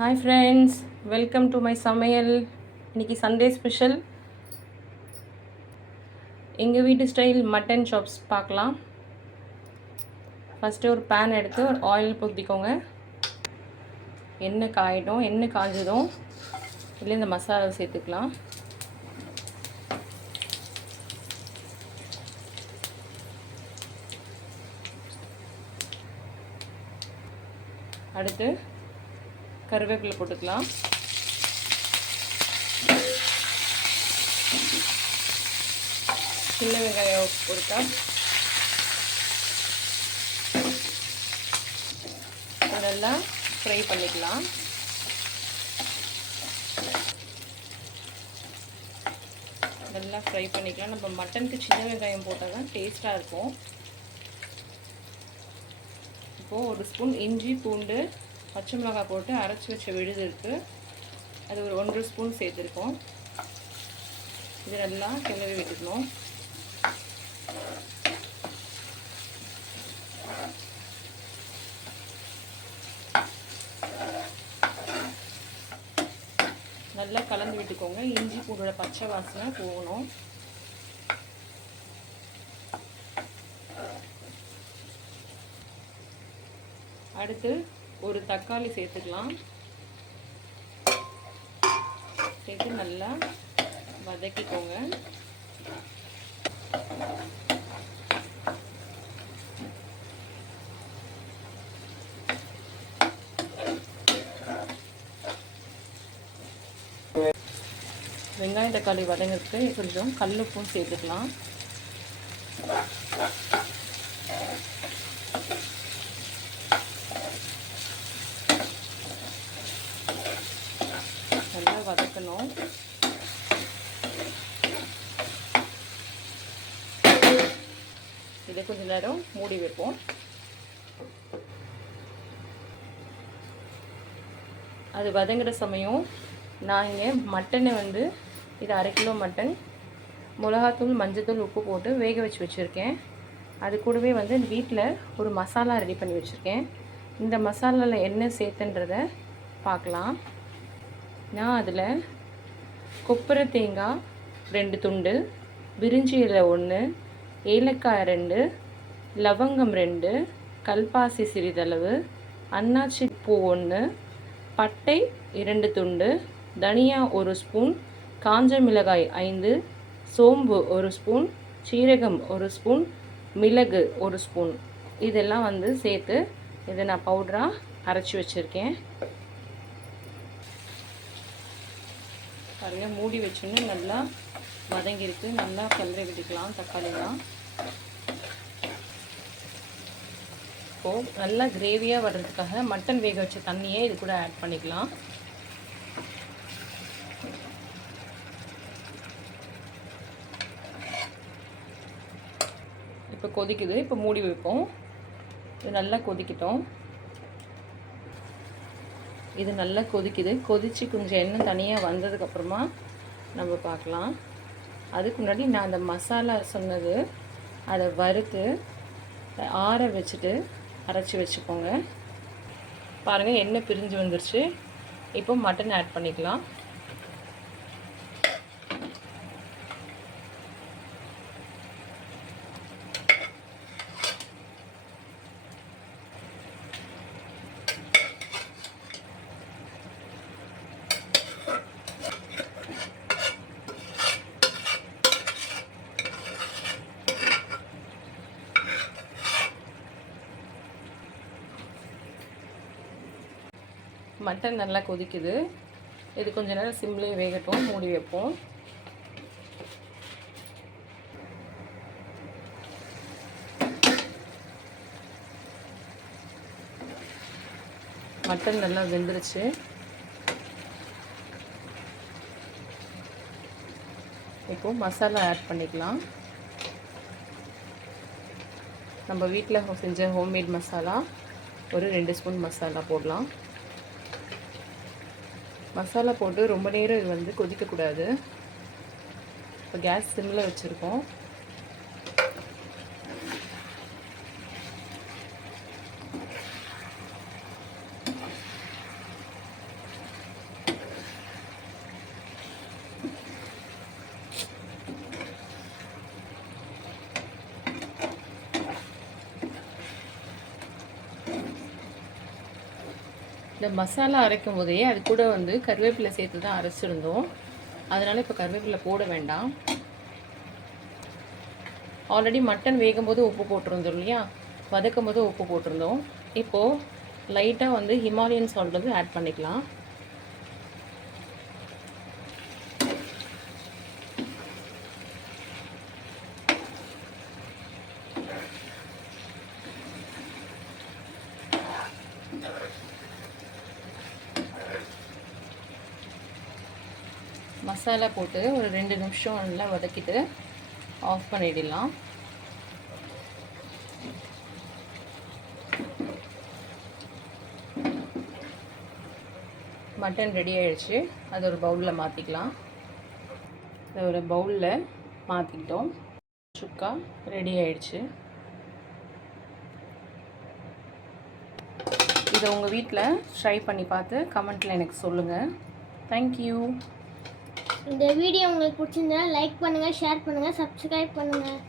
Hi friends, welcome to my சமையல். இன்றைக்கி Sunday special எங்கள் வீட்டு ஸ்டைல் மட்டன் சாப்ஸ் பார்க்கலாம். ஃபஸ்ட்டு ஒரு பேன் எடுத்து ஒரு ஆயில் ஊற்றிக்கோங்க. எண்ணெய் காயிடும். எண்ணெய் காஞ்சதும் இல்லை இந்த மசாலா சேர்த்துக்கலாம். அடுத்து கருவேப்பிலை போட்டுக்கலாம். சின்ன வெங்காயம் ஒரு கப். அதெல்லாம் ஃப்ரை பண்ணிக்கலாம். நல்லா ஃப்ரை பண்ணிக்கலாம். நம்ம மட்டனுக்கு சின்ன வெங்காயம் போட்டால் தான் டேஸ்ட்டாக இருக்கும். இப்போது ஒரு ஸ்பூன் இஞ்சி பூண்டு பச்சை மிளகாய் போட்டு அரைச்சி வச்ச விழுது இருக்குது, அது ஒரு 1 ஸ்பூன் சேர்த்துருக்கோம். இது நல்லா கிளறி விட்டுக்கணும். நல்லா கலந்து விட்டுக்கோங்க. இஞ்சி பூண்டோட பச்சை வாசனை போகணும். அடுத்து ஒரு தக்காளி சேர்த்துக்கலாம். சேர்த்து நல்லா வதக்கிக்கோங்க. வெங்காயம் தக்காளி வதங்கிறதுக்கு கொஞ்சம் கல்லுப்பும் சேர்த்துக்கலாம். நல்லா வதக்கணும். இதை கொஞ்ச நேரம் மூடி வைப்போம். அது வதங்குற சமயம் நான் இங்கே மட்டனை இது 1/2 கிலோ மட்டன், மிளகாத்தூள் மஞ்சத்தூள் உப்பு போட்டு வேக வச்சு வச்சுருக்கேன். அது கூடவே வீட்டில் ஒரு மசாலா ரெடி பண்ணி வச்சுருக்கேன். இந்த மசாலாவில் என்ன சேர்த்துன்றதை பார்க்கலாம். நான் அதில் கொப்பரை தேங்காய் 2 துண்டு, பிரிஞ்சி இலை 1, ஏலக்காய் 2, லவங்கம் 2, கல்பாசி சிறிதளவு, அன்னாச்சி பூ 1, பட்டை 2 துண்டு, தனியா 1 ஸ்பூன், காஞ்ச மிளகாய் 5, சோம்பு 1 ஸ்பூன், சீரகம் 1 ஸ்பூன், மிளகு 1 ஸ்பூன், இதெல்லாம் சேர்த்து இதை நான் பவுடராக அரைச்சி வச்சுருக்கேன். பாருங்கள், மூடி வச்சுன்னு நல்லா வதங்கிருக்கு. நல்லா கிளறி விட்டுக்கலாம் தக்காளிலாம். இப்போது நல்லா கிரேவியாக வர்றதுக்காக மட்டன் வேக வச்ச தண்ணியே இது கூட ஆட் பண்ணிக்கலாம். இப்போ கொதிக்குது. இப்போ மூடி வைப்போம். இது நல்லா கொதிக்கிட்டோம். இது நல்லா கொதிக்குது. கொதித்து கொஞ்சம் எண்ணெய் தனியாக வந்ததுக்கப்புறமா நம்ம பார்க்கலாம். அதுக்கு முன்னாடி நான் அந்த மசாலா சொன்னது அதை வறுத்து ஆற வச்சுட்டு அரைச்சி வச்சுக்கோங்க. பாருங்கள், எண்ணெய் பிரிஞ்சு வந்துருச்சு. இப்போ மட்டன் ஆட் பண்ணிக்கலாம். மட்டன் நல்லா கொதிக்குது. இது கொஞ்ச நேரம் சிம்லேயே வேகட்டும். மூடி வைப்போம். மட்டன் நல்லா வெந்துருச்சு. இப்போ மசாலா ஆட் பண்ணிக்கலாம். நம்ம வீட்டில் செஞ்ச ஹோம்மேட் மசாலா ஒரு 2 ஸ்பூன் மசாலா போடலாம். மசாலா போட்டு ரொம்ப நேரம் இது கொதிக்கக்கூடாது. இப்போ கேஸ் சிம்மில் வச்சுருக்கோம். இந்த மசாலா அரைக்கும் போதே அது கூட வந்து கருவேப்பிலை சேர்த்து தான் அரைச்சிருந்தோம். அதனால் இப்போ கருவேப்பிலை போட வேண்டாம். ஆல்ரெடி மட்டன் வேகும்போது உப்பு போட்டிருந்தோம் இல்லையா, வதக்கும் போது உப்பு போட்டிருந்தோம். இப்போது லைட்டாக வந்து ஹிமாலயன் சால்ட் வந்து ஆட் பண்ணிக்கலாம். மசாலா போட்டு ஒரு 2 நிமிஷம் நல்லா வதக்கிட்டு ஆஃப் பண்ணிடலாம். மட்டன் ரெடி ஆகிடுச்சு. அது ஒரு பவுலில் மாற்றிக்கலாம். அதை ஒரு பவுலில் மாற்றிக்கிட்டோம். சுக்கா ரெடி ஆகிடுச்சு. இதை உங்கள் வீட்டில் ட்ரை பண்ணி பார்த்து கமெண்ட்டில் எனக்கு சொல்லுங்கள். தேங்க்யூ. இந்த வீடியோ உங்களுக்கு பிடிச்சிருந்தா லைக் பண்ணுங்கள், ஷேர் பண்ணுங்கள், சப்ஸ்கிரைப் பண்ணுங்கள்.